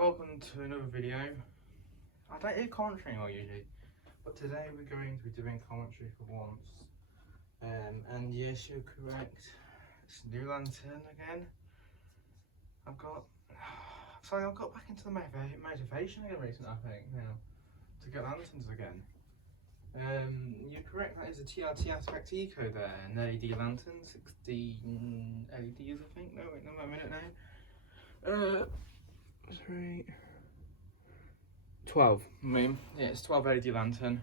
welcome to another video. I don't do commentary anymore usually, but today we're going to be doing commentary for once. And yes, you're correct. It's a new lantern again. I've got back into the motivation again recently, I think, now, to get lanterns again. You're correct, that is a TRT Aspect Eco there, an LED lantern, 16 LEDs I think. No, wait, no, a minute now. 12. I mean, yeah, it's 12 LED lantern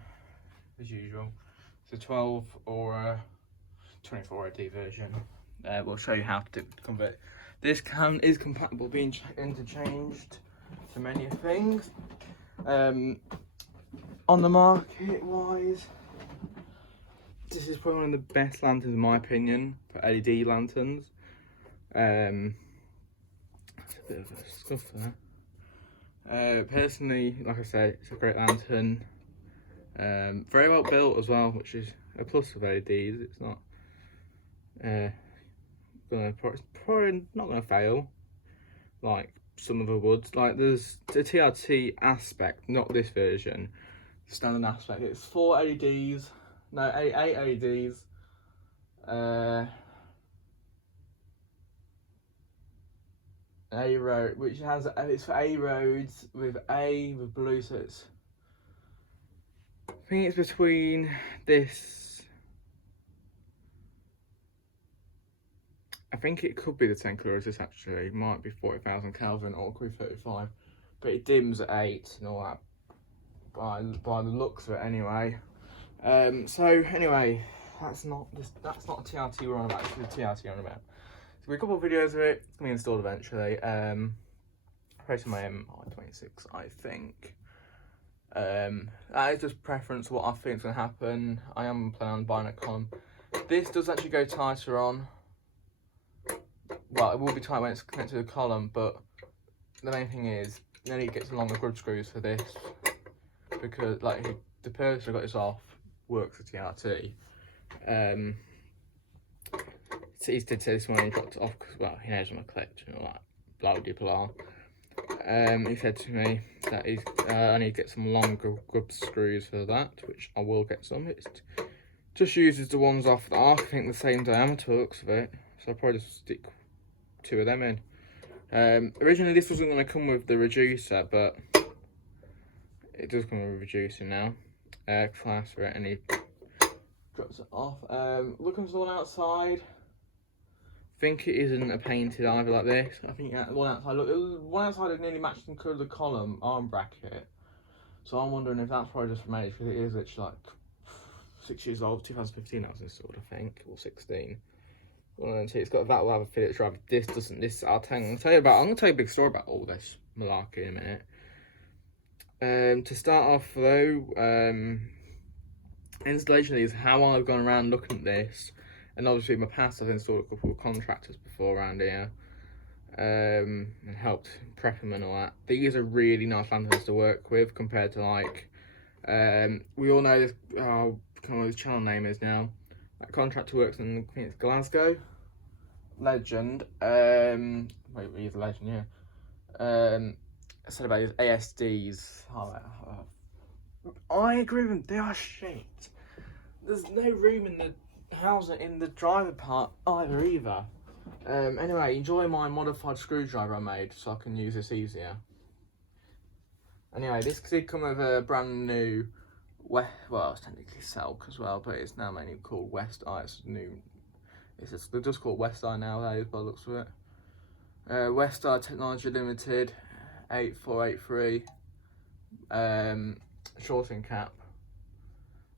as usual. It's a 12 or a 24 LED version. We'll show you how to convert. This is compatible, being interchanged to many things. On the market wise, this is probably one of the best lanterns in my opinion for LED lanterns. That's a bit of a scuff there. Personally, like I said, it's a great lantern. Very well built as well, which is a plus of LEDs. It's not probably not gonna fail like some of the woods. Like there's the TRT Aspect, not this version. Standard Aspect. It's 4 LEDs. No, 8 LEDs. A road, which has it's for A roads with blue, so it's, I think it's between this, I think it could be the 10 calories actually, it might be 40,000 Kelvin or it could be 35, but it dims at 8 and all that by the looks of it anyway. So anyway, that's not a TRT we're on about, it's a TRT we're on about. So a couple of videos of it, it's going to be installed eventually. Based on my MI26, I think. That is just preference, what I think is going to happen. I am planning on buying a column. This does actually go tighter on. Well, it will be tight when it's connected to the column, but the main thing is, you need to get some longer grub screws for this. Because, like, the person who got this off works at TRT. So he did say this morning he dropped it off because, well, he knows I'm a collector and all that, blah blah blah. He said to me that I need to get some longer grub screws for that, which I will get some. It just uses the ones off the arc, I think the same diameter looks of it, so I'll probably just stick 2 of them in. Originally this wasn't going to come with the reducer, but it does come with a reducer now. Class for it, and he drops it off. Looking for the one outside, I think it isn't a painted either like this. I think the one outside, look, one outside it nearly matched the colour of the column arm bracket. So I'm wondering if that's probably just from age, because it is literally like 6 years old, 2015 that was installed, I think, or 16. Well, it's got that will have a Phillips drive. This doesn't. This I'm gonna tell you a big story about all this malarkey in a minute. To start off though, installation is how I've gone around looking at this, and obviously in my past I've installed a couple of contractors before around here, and helped prep them and all that. These are really nice lanterns to work with compared to like, we all know this, I can't remember what his channel name is now. That contractor works in, I think it's Glasgow. Legend. Wait, he's a legend, yeah. I said about his ASDs. I agree with them, they are shit. There's no room in the housing in the driver part either. Anyway, enjoy my modified screwdriver I made so I can use this easier. Anyway, this did come with a brand new, well, it's technically Selk as well, but it's now mainly called West Eye. They're just called West Eye nowadays by the looks of it. West Eye Technology Limited, 8483. Shorting cap.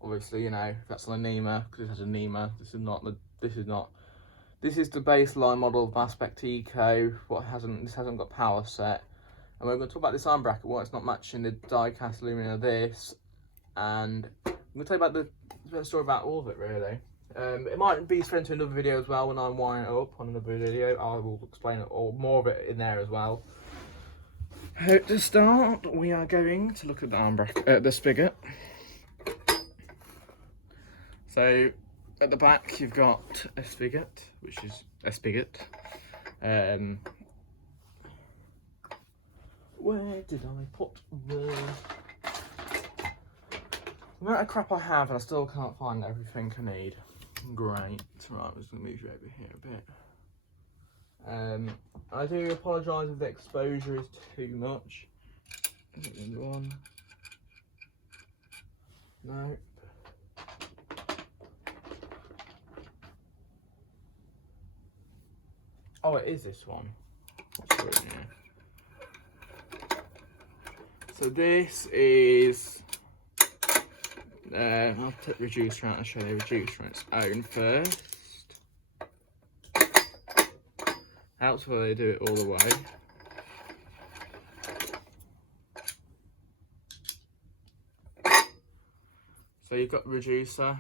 Obviously, you know, that's an NEMA because it has a NEMA. This is the baseline model of Aspect Eco. This hasn't got power set. And we're going to talk about this arm bracket. Well, it's not matching the die-cast aluminum of this. And I'm going to tell you about the story about all of it, really. It might be sent to another video as well when I'm wiring it up on another video. I will explain it all, more of it in there as well. To start, we are going to look at the arm bracket, the spigot. So at the back you've got a spigot, which is a spigot. where did I put the amount of crap I have, and I still can't find everything I need. Great. Right, I'm just going to move you over here a bit. I do apologise if the exposure is too much. One. No. Oh, it is this one. What's in here? So this is. I'll take the reducer out and show the reducer on its own first. Helps where they do it all the way. So you've got the reducer.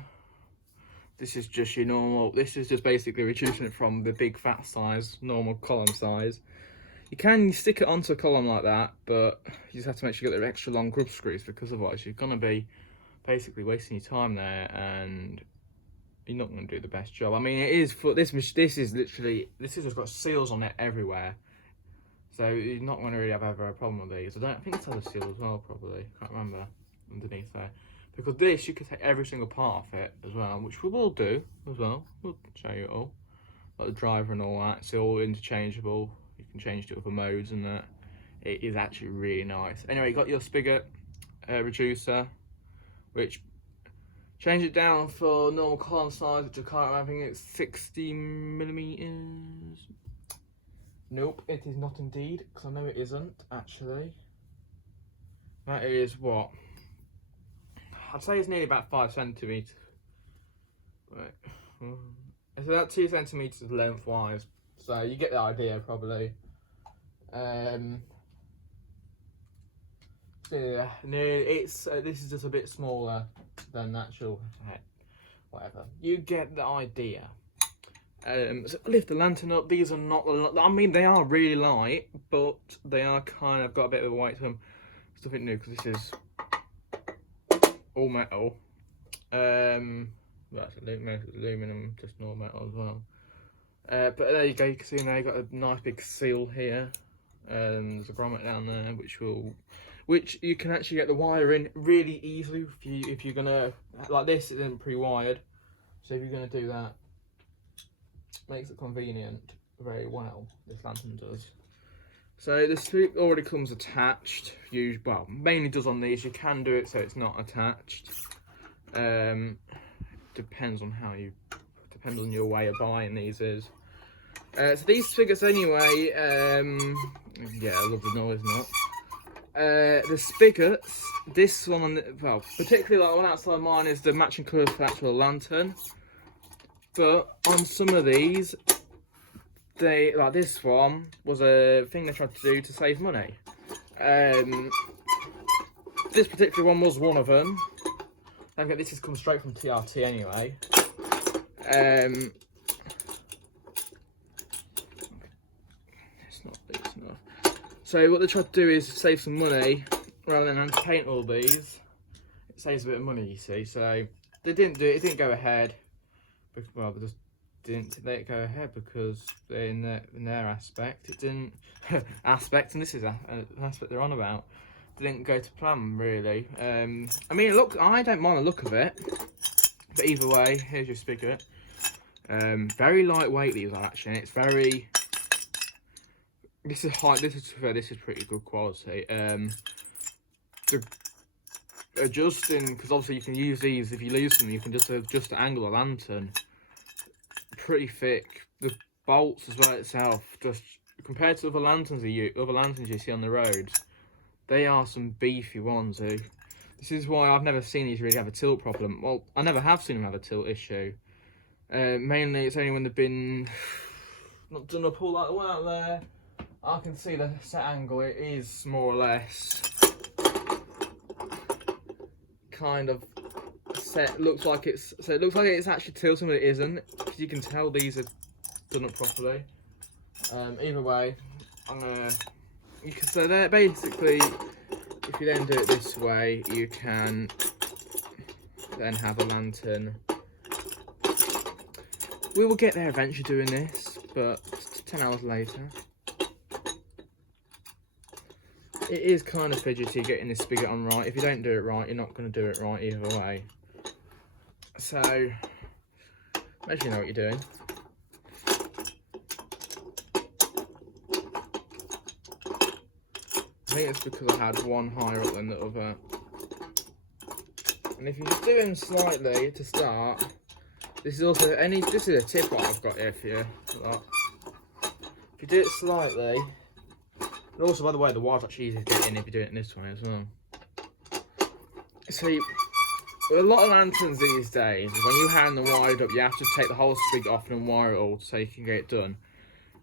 This is just your normal, this is just basically reducing it from the big fat size, normal column size. You can stick it onto a column like that, but you just have to make sure you get the extra long grub screws, because otherwise you're going to be basically wasting your time there and you're not going to do the best job. I mean, it is for this has just got seals on it everywhere, so you're not going to really have ever a problem with these. I think it's other seal as well, probably, can't remember, underneath there. Because this, you can take every single part of it as well, which we will do as well. We'll show you it all, like the driver and all that. It's all interchangeable. You can change to other modes and that. It is actually really nice. Anyway, you got your Spigot reducer, which change it down for normal column size, which I can't remember. I think it's 60mm. Nope, it is not indeed, because I know it isn't actually. That is what? I'd say it's nearly about 5 centimetres. Right. It's about 2 centimetres lengthwise, so you get the idea probably. So yeah, this is just a bit smaller than the actual head. Whatever. You get the idea. So lift the lantern up. These are not. I mean, they are really light, but they are kind of got a bit of a weight to them. Something new, because this is all metal. That's aluminum, just normal metal as well. But there you go. You can see now you've got a nice big seal here. There's a grommet down there, which you can actually get the wire in really easily if you're gonna, like this isn't pre-wired, so if you're gonna do that, makes it convenient very well. This lantern does. So the strip already comes attached. Well, mainly does on these. You can do it so it's not attached. Depends on your way of buying these is. So these Spigots anyway. Yeah, I love the noise. Not. The Spigots. This one, well, particularly like one outside mine is the matching colours for the actual lantern. But on some of these, like this one was a thing they tried to do to save money. This particular one was one of them. I think this has come straight from TRT anyway. It's not loose enough. So what they tried to do is save some money rather than having to paint all these. It saves a bit of money, you see. So they didn't do it. It didn't go ahead. Well, they just didn't let it go ahead because in their aspect, it didn't aspect, and this is an aspect they're on about. Didn't go to plan really. I mean, look, I don't mind the look of it, but either way, here's your Spigot. Very lightweight these are actually, and it's very. This is high. This is pretty good quality. The adjusting, because obviously you can use these if you lose them, you can just adjust the angle of the lantern. Pretty thick. The bolts as well itself, just compared to other lanterns you see on the roads, they are some beefy ones. This is why I've never seen these really have a tilt problem. Well, I never have seen them have a tilt issue. Mainly it's only when they've been not done up all that way out there. I can see the set angle, it is more or less kind of set. Looks like it's actually tilting, but it isn't, because you can tell these are done up properly. Either way, so they're basically, if you then do it this way, you can then have a lantern. We will get there eventually doing this, but 10 hours later. it is kind of fidgety getting this spigot on right. If you don't do it right, you're not going to do it right either way. So, make sure you know what you're doing. I think it's because I had one higher up than the other. And if you just do them slightly to start, this is also this is a tip what I've got here for you. Like, if you do it slightly, and also by the way, the wire's actually easy to get in if you do it in this way as well. See, with a lot of lanterns these days, when you hang the wire up, you have to take the whole spigot off and wire it all so you can get it done.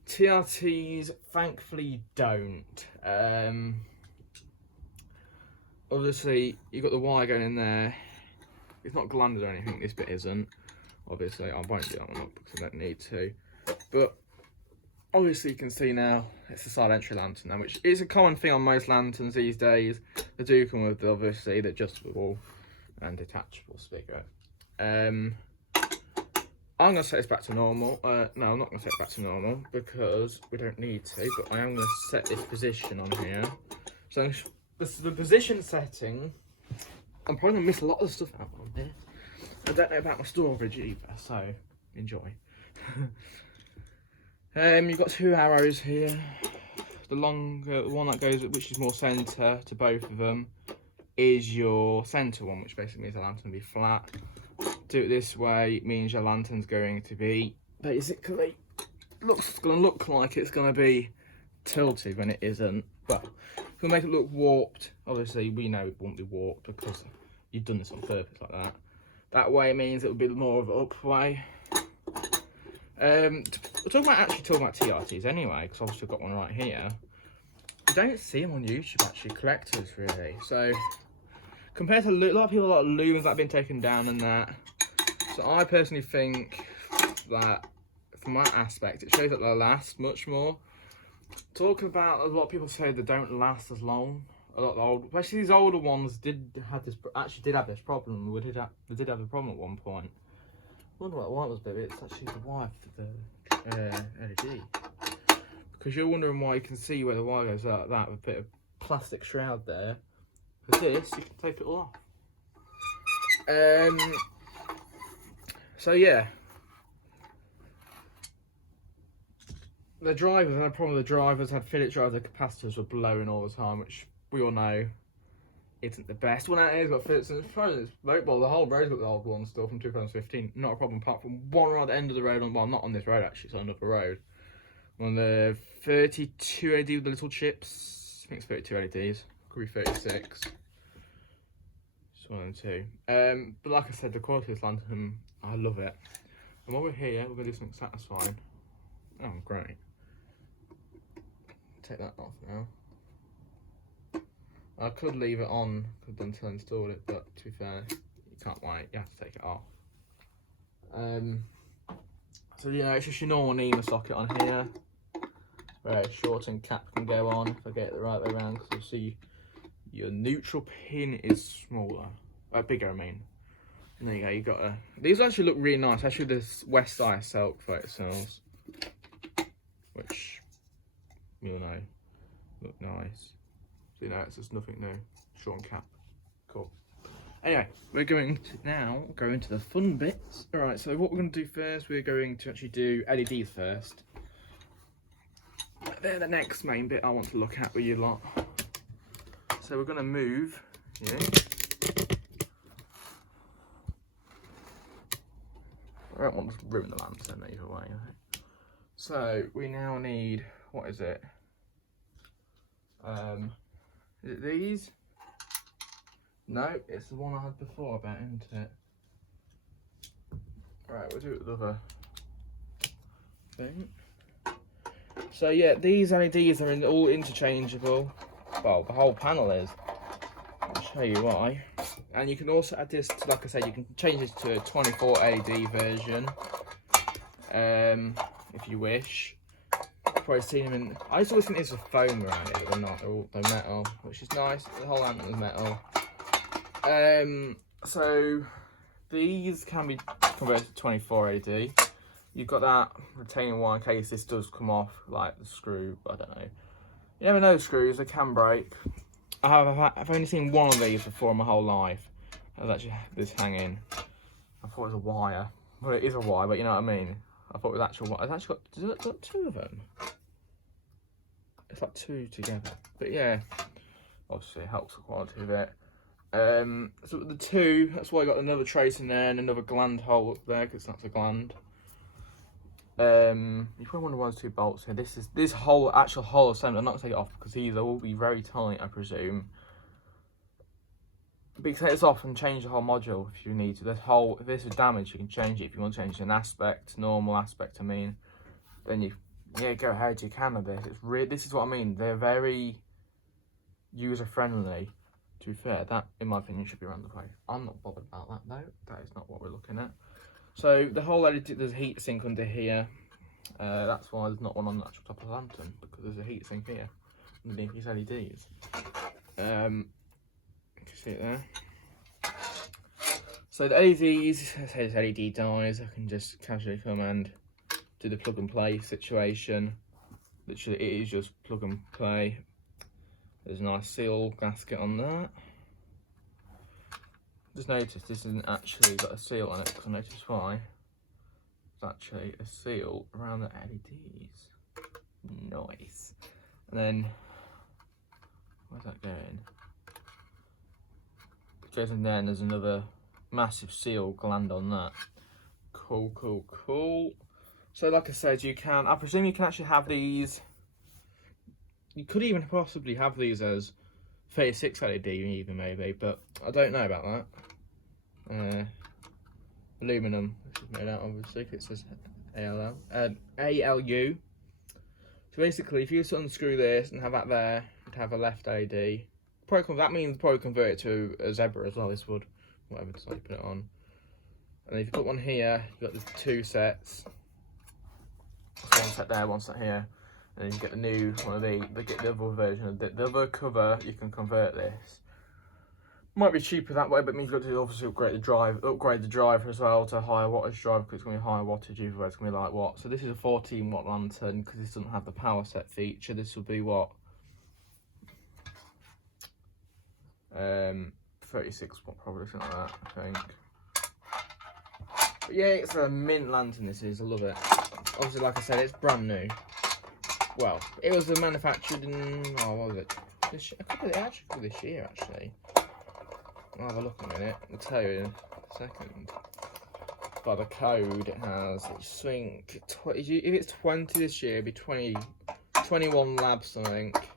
TRTs thankfully don't. Obviously, you've got the wire going in there. It's not glanded or anything, this bit isn't. Obviously, I won't do that one up because I don't need to. But obviously, you can see now it's a side entry lantern now, which is a common thing on most lanterns these days. They do come with, obviously, the adjustable and detachable spigot. I'm going to set this back to normal. No, I'm not going to set it back to normal because we don't need to, but I am going to set this position on here. So the position setting, I'm probably going to miss a lot of the stuff out on this. I don't know about my storage either, so enjoy. You've got two arrows here. The longer one that goes, which is more centre to both of them, is your centre one, which basically means the lantern will be flat. Do it this way means your lantern's going to be basically going to look like it's going to be tilted when it isn't. But if we make it look warped, obviously we know it won't be warped because you've done this on purpose like that. That way it means it will be more of an up way. We're talking about TRTs anyway, because obviously I've got one right here. You don't see them on YouTube actually, collectors really. So compared to a lot of people, a lot of looms that have been taken down and that. So I personally think that from my aspect, it shows that they'll last much more. Talk about a lot of people say they don't last as long. A lot of the old, especially these older ones, did have this problem. We did have a problem at one point. I wonder what the white was, baby. It's actually the wire for the LED. Because you're wondering why you can see where the wire goes like that with a bit of plastic shroud there. For this, you can tape it all off. So yeah. The drivers, I had a problem with the drivers, had Phillips drivers, the capacitors were blowing all the time, which we all know isn't the best one out here. It's got Phillips and it's Motoball, the whole road's got the old one still from 2015. Not a problem apart from one right at the end of the road, well not on this road actually, it's on another road. On the 32 LED with the little chips, I think it's 32 LEDs, could be 36. Just one of them two. But like I said, the quality of this lantern, I love it. And while we're here, we're going to do something satisfying. Oh, great. Take that off now. I could leave it on until I install it, but to be fair, you can't wait, you have to take it off. So you know, it's just your normal NEMA socket on here, where a shortened cap can go on, if I get it the right way around, because you'll see your neutral pin is smaller, bigger I mean. And there you go, you got these actually look really nice, especially this West Side Silk photo cells, which, you'll know, look nice. So you know, it's just nothing new. Short cap. Cool. Anyway, we're going to now go into the fun bits. Alright, so what we're going to do first, we're going to actually do LEDs first. They're the next main bit I want to look at with you lot. So we're going to move, yeah. I don't want to ruin the lamps then either way. Right? So we now need, what is it? Is it these? No, it's the one I had before about, isn't it? Right, we'll do it with the other thing. So yeah, these LEDs are all interchangeable. Well, the whole panel is. I'll show you why. And you can also add this to, like I said, you can change this to a 24 LED version, if you wish. Probably seen them in. I used to think there's a foam around it, but they're not. They're metal, which is nice. The whole lantern is metal. So these can be converted to 24 LED. You've got that retaining wire in case this does come off, like the screw. I don't know. You never know, screws, they can break. I've only seen one of these before in my whole life. There's actually this hanging. I thought it was a wire. Well, it is a wire, but you know what I mean. I thought it was actual wire. It's actually got two of them. It's like two together. But yeah, obviously it helps the quality of it. So the two, that's why I got another trace in there and another gland hole up there, because that's a gland. You probably wonder why there's two bolts here. This whole actual whole assembly. I'm not gonna take it off because these will be very tight, I presume. But you can take this off and change the whole module if you need to. If this is damaged, you can change it. If you want to change an aspect, normal aspect, I mean, then go ahead. You can with this. This is what I mean. They're very user friendly. To be fair, that in my opinion should be around the place. I'm not bothered about that though. That is not what we're looking at. So the whole LED, there's a heat sink under here. That's why there's not one on the actual top of the lantern, because there's a heat sink here underneath these LEDs. You can see it there. So the LEDs, say it's LED dies, I can just casually come and do the plug and play situation. Literally, it is just plug and play. There's a nice seal gasket on that. Just noticed this isn't actually got a seal on it, because I noticed why. It's actually a seal around the LEDs. Nice. And then, where's that going? It goes in there and there's another massive seal gland on that. Cool, cool, cool. So like I said, I presume you can actually have these. You could even possibly have these as 36 LED even maybe, but I don't know about that. Aluminum, this is made out obviously, it says ALU. So basically, if you just unscrew this and have that there, you'd have a left LED. That means probably convert it to a zebra as well, this would, whatever design you put it on. And then if you put one here, you've got the two sets. So one set there, one set here. And then you get the new one of get the other version of the other cover, you can convert this. Might be cheaper that way, but it means you've got to obviously upgrade the driver as well to a higher wattage driver, because it's going to be higher wattage, either way it's going to be like what. So this is a 14 watt lantern, because this doesn't have the power set feature. This will be what? 36 watt probably, something like that, I think. But yeah, it's a mint lantern this is, I love it. Obviously, like I said, it's brand new. Well, it was manufactured in, what was it? This year, actually. I'll have a look in a minute. I'll tell you in a second. By the code, it has, if it's 20 this year, it'd be 21 labs, I think.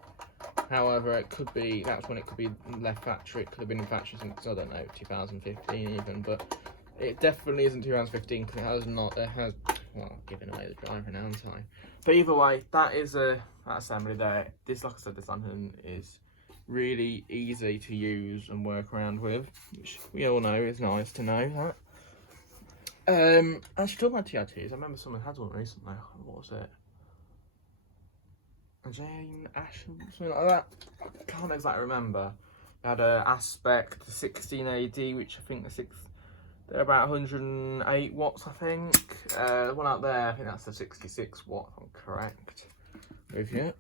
However, it could be, that's when it could be left factory. It could have been in factory since, I don't know, 2015 even. But it definitely isn't 2015, because it has, well, giving away the driver now, aren't I? But either way, that is that assembly there. This, like I said, this lantern is really easy to use and work around with, which we all know is nice to know that. Actually, talking about TRTs, I remember someone had one recently. What was it? Jane Ash, something like that. I can't exactly remember. They had an Aspect 16 AD, which I think they're about 108 watts, I think. The one out there, I think that's the 66 watt, if I'm correct with you.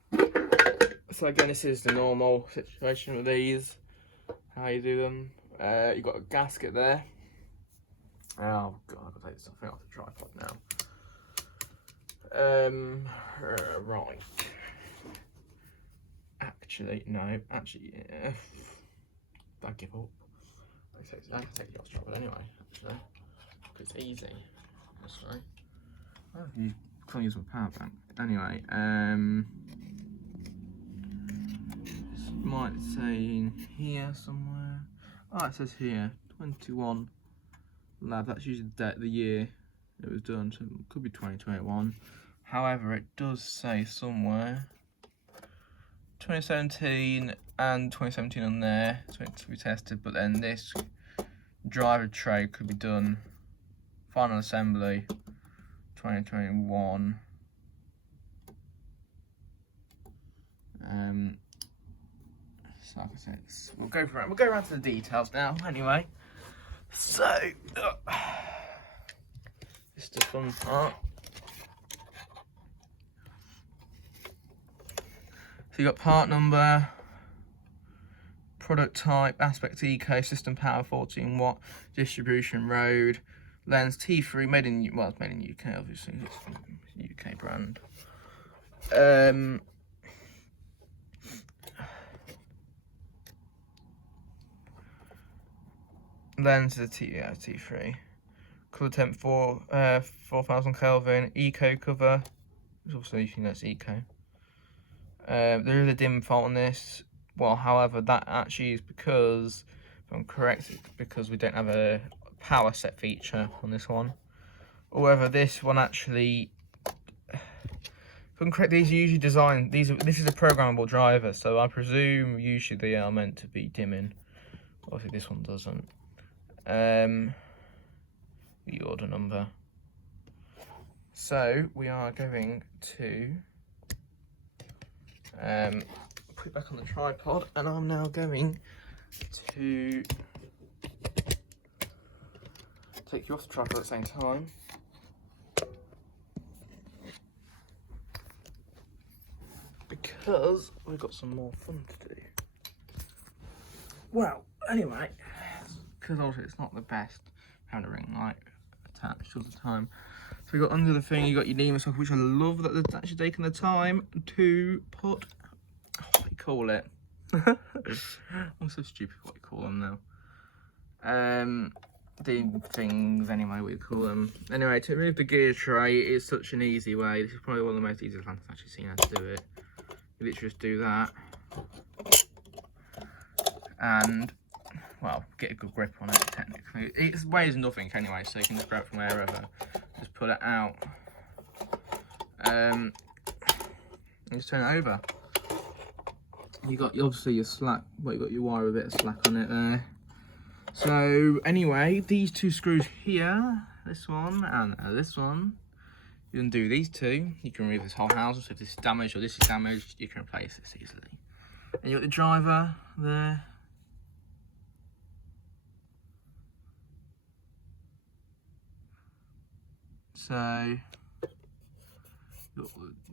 So again, this is the normal situation with these, how you do them. You've got a gasket there. Oh god, I've got to take something off the tripod now. Right. Actually, yeah. I give up. I can take it off the tripod anyway, actually. It's easy. That's right. Oh, you can't use my power bank. Anyway, might say in here somewhere. Oh, it says here 21 lab. That's usually the year it was done, so it could be 2021. However, it does say somewhere 2017 and 2017 on there, so it's to be tested. But then this driver tray could be done final assembly 2021. So like I said, we'll go around to the details now. Anyway, so this is the fun part. So you got part number product type, Aspect Eco, system power 14 watt, distribution road, lens T3, made in, well, it's made in UK, obviously, it's a UK brand. Lens is a T3. Colour temp 4000 Kelvin. Eco cover. Also, you think that's eco. There is a dim fault on this. Well, however, that actually is because, if I'm correct, it's because we don't have a power set feature on this one. However, this one actually, if I'm correct, these are usually designed. This is a programmable driver, so I presume usually they are meant to be dimming. Obviously, this one doesn't. The order number. So we are going to put it back on the tripod, and I'm now going to take you off the tripod at the same time. Because we've got some more fun to do. Well, anyway, because obviously it's not the best having a ring light attached all the time. So you got under the thing, you got your NEMA socket, which I love that they've actually taken the time to put, what do you call it? I'm so stupid what you call them now. The things anyway, we call them. Anyway, to remove the gear tray is such an easy way. This is probably one of the most easiest I've actually seen how to do it. You literally just do that. And, well, get a good grip on it, technically. It weighs nothing anyway, so you can just grab it from wherever. Just pull it out. And just turn it over. You got obviously your slack, but you got your wire with a bit of slack on it there. So anyway, these two screws here, this one and this one, you can do these two. You can remove this whole housing, so if this is damaged or this is damaged, you can replace this easily. And you got the driver there. So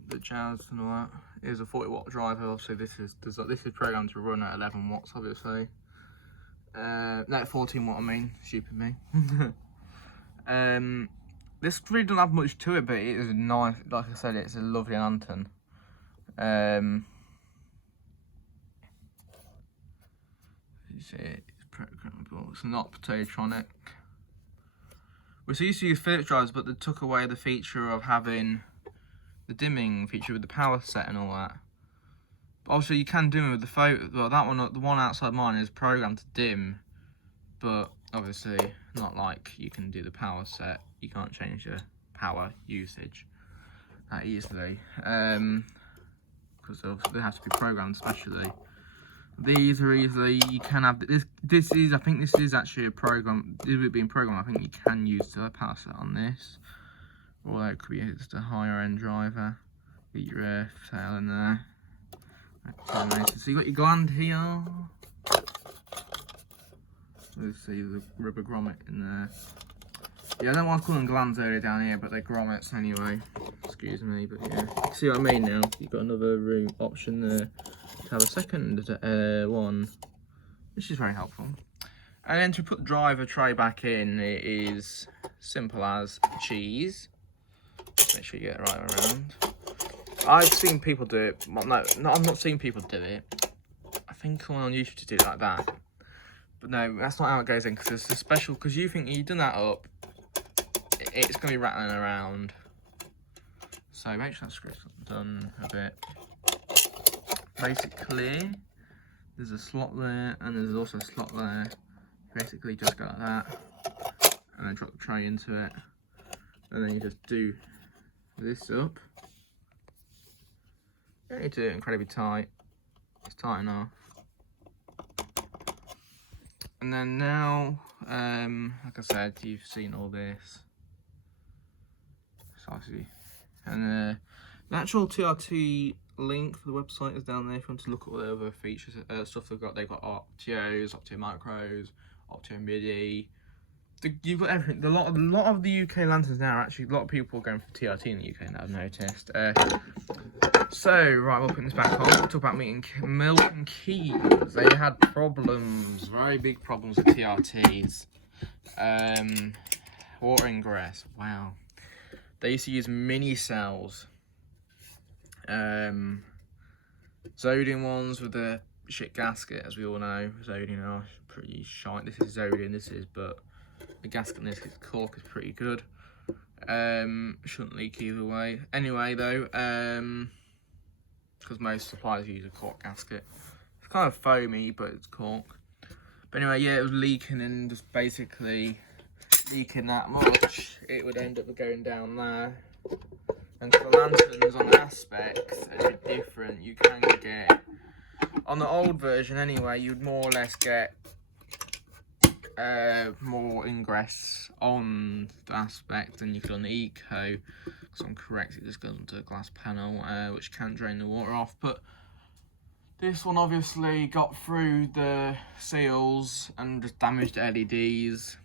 the jazz and all that. Here's a 40-watt driver. Obviously, this is programmed to run at 11 watts. Obviously, no, 14 watt. I mean, stupid me. This really doesn't have much to it, but it is nice. Like I said, it's a lovely lantern. You see, it's programmable. It's not Potatronic. We used to use Philips drivers, but they took away the feature of having the dimming feature with the power set and all that. But obviously, you can dim it with the photo. Well, that one, the one outside mine, is programmed to dim, but obviously not like you can do the power set. You can't change the power usage that easily, because they have to be programmed specially. These are easily, you can have this is, I think this is actually a program, with it being programmed, I think you can use the power set on this, or it could be just a higher end driver. Get your tail in there. So you got your gland here. Let's see the rubber grommet in there. Yeah, I don't want to call them glands earlier down here, but they're grommets anyway. Excuse me, but yeah. You see what I mean now? You've got another room option there to have a second one, which is very helpful. And then to put the driver tray back in, it is simple as cheese. Make sure you get it right around. I've seen people do it. Well, no, I've not seen people do it. I think someone on YouTube did it like that. But no, that's not how it goes in, because it's a special, because you think you've done that up, it's going to be rattling around. So make sure that screw's done a bit. Basically, there's a slot there, and there's also a slot there. Basically just go like that, and then drop the tray into it, and then you just do this up. You don't need to do it incredibly tight, it's tight enough. And then now, like I said, you've seen all this. Precisely. And the actual TRT link for the website is down there if you want to look at all the other features, stuff they've got. They've got Optios, Optio Micros, Optio MIDI, you've got everything. A lot of the UK lanterns now are actually, a lot of people are going for TRT in the UK now, I've noticed. So, right, we'll put this back on. We'll talk about Milton Keynes. They had problems, very big problems with TRTs. Water ingress, wow. They used to use mini cells. Zodium ones with the shit gasket, as we all know. Zodium are pretty shite. This is Zodium, but the gasket in this cork is pretty good. Shouldn't leak either way. Anyway, though, because most suppliers use a cork gasket. It's kind of foamy, but it's cork. But anyway, yeah, it was leaking, and just basically leaking that much, it would end up going down there. And for the lanterns on Aspect, it's a bit different. You can get, on the old version anyway, you'd more or less get more ingress on the Aspect than you could on the Eco. Because I'm correct, it just goes onto a glass panel, which can drain the water off. But this one obviously got through the seals and just damaged LEDs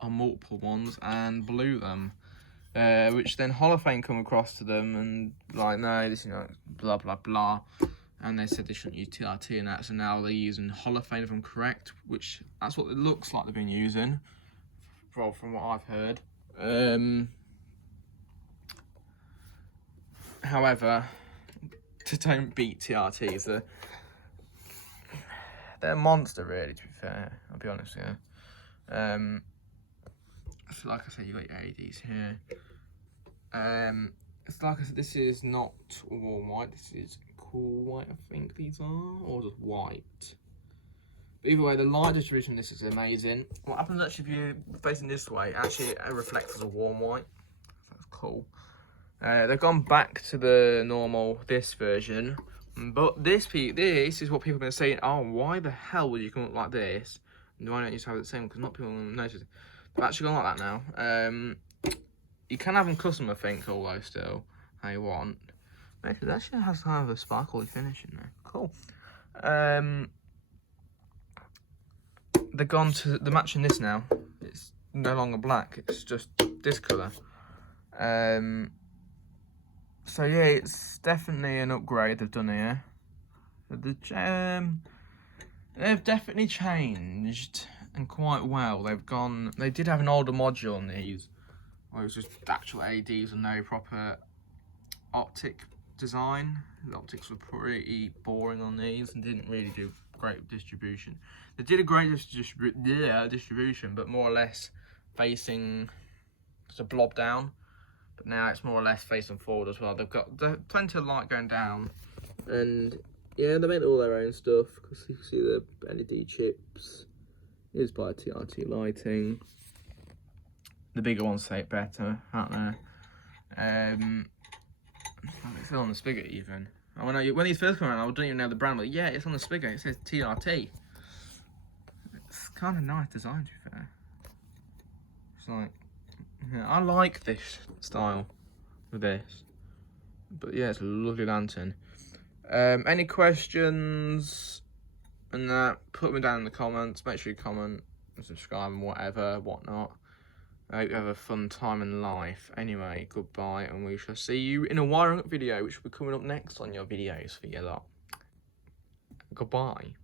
on multiple ones and blew them. Which then Holophane come across to them and like, no, this is blah blah blah, and they said they shouldn't use TRT and that, so now they're using Holophane if I'm correct, which that's what it looks like they've been using, from what I've heard. However, to don't beat TRTs, they're a monster really, to be fair, I'll be honest with you. So like I said, you got your LEDs here. It's like I said, this is not warm white, this is cool white, I think these are, or just white. But either way, the light distribution of this is amazing. What happens actually if you're facing this way, actually it reflects as a warm white. That's cool. They've gone back to the normal, this version, but this is what people have been saying, oh, why the hell would you come up like this? And why don't you just have it the same? Because not people notice. They've actually gone like that now. You can have them custom, I think, although still, how you want. Actually, that actually has kind of a sparkly finish in there. Cool. They've gone to the matching this now. It's no longer black. It's just this colour. So yeah, it's definitely an upgrade they've done here. They've definitely changed, and quite well. They did have an older module on these, where it was just actual LEDs and no proper optic design. The optics were pretty boring on these and didn't really do great distribution. They did a great distribution, but more or less facing just a blob down. But now it's more or less facing forward as well. They've got plenty of light going down, and yeah, they made all their own stuff, because you can see the LED chips is by TRT lighting. The bigger ones say it better, aren't they? It's on the Spigot even. When these first come around, I didn't even know the brand, but yeah, it's on the Spigot. It says TRT. It's kind of nice design, to be fair. It's like, yeah, I like this style with this. But yeah, it's a lovely lantern. Any questions and that, put me down in the comments. Make sure you comment and subscribe and whatnot. I hope you have a fun time in life. Anyway, goodbye, and we shall see you in a wiring up video, which will be coming up next on your videos for your lot. Goodbye.